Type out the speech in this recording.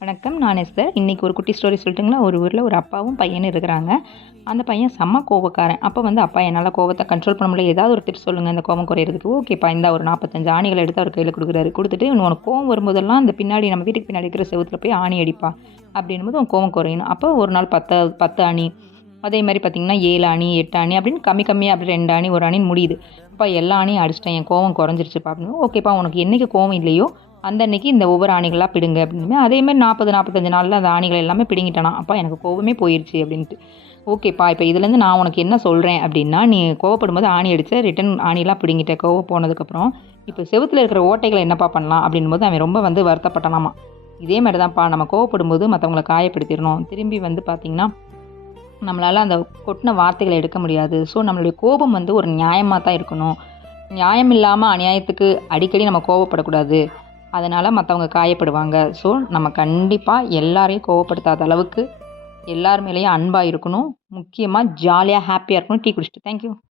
வணக்கம். நான் எஸ்தர். இன்னைக்கு ஒரு குட்டி ஸ்டோரி சொல்லட்டுங்களா? ஒரு ஊர்ல ஒரு அப்பாவும் பையனும் இருக்கிறாங்க. அந்த பையன் செம்ம கோவக்காரன். அப்போ வந்து அப்பா என்னால கோவத்த கண்ட்ரோல் பண்ண முடியல. ஏதாவது ஒரு டிப்ஸ் சொல்லுங்க இந்த கோவம் குறையறதுக்கு. ஓகேப்பா இந்தா ஒரு 45 ஆணிகள எடுத்து அவர் கையில குடுக்குறாரு. குடுத்துட்டு உனக்கு கோவம் வரும்போதெல்லாம் அந்த பின்னாடி நம்ம வீட்டுக்கு பின்னாடி இருக்கிற செவுத்துல போய் ஆணி அடிப்பா. அப்படின்னும்போது உன் கோவம் குறையணும். அப்போ ஒரு நாள் 10 ஆணி. அதே மாரி பார்த்தீங்கன்னா 7 ஆணி, 8 ஆணி அப்படின்னு கம்மி கம்மியா அப்படி 2 ஆணி, 1 ஆணின்னு முடியுது. அப்பா எல்லா ஆணியும் அடிச்சுட்டேன். என் கோவம் குறைஞ்சிருச்சுப்பா அப்படின்னு. ஓகேப்பா உனக்கு என்னைக்கு கோவம் இல்லையோ அந்த அன்னைக்கு இந்த ஒவ்வொரு ஆணிகளா பிடுங்க அப்படின்னு. அதேமாதிரி 40, 45 நாள்ல அந்த ஆணிகள் எல்லாமே பிடுங்கிட்டானாம். அப்பா எனக்கு கோவமே போயிருச்சு அப்படின்ட்டு. ஓகேப்பா இப்போ இதுலேருந்து நான் உனக்கு என்ன சொல்கிறேன் அப்படின்னா, நீ கோவப்படும்போது ஆணி அடிச்ச, ரிட்டர்ன் ஆணிலாம் பிடுங்கிட்ட கோவம் போனதுக்கப்புறம். இப்போ செவுத்துல இருக்கிற ஓட்டைகளை என்னப்பா பண்ணலாம் அப்படின்போது அவன் ரொம்ப வந்து வருத்தப்பட்டானாமா. இதே மாதிரி தான்ப்பா நம்ம கோவப்படும்போது மற்றவங்கள காயப்படுத்திடணும். திரும்பி வந்து பார்த்தீங்கன்னா, நம்மளால அந்த கொட்டின வார்த்தைகளை எடுக்க முடியாது. ஸோ நம்மளுடைய கோபம் வந்து ஒரு நியாயமா தான் இருக்கணும். நியாயம் இல்லாம அநியாயத்துக்கு அடிக்கடி நம்ம கோவப்படக்கூடாது. அதனால மத்தவங்க காயப்படுவாங்க. ஸோ நம்ம கண்டிப்பா எல்லாரையும் கோவப்படுத்தாத அளவுக்கு எல்லார் மேலயும் அன்பா இருக்கணும். முக்கியமா ஜாலியா, ஹேப்பியா இருக்கணும். டீ குடிச்சிட்டு. Thank you.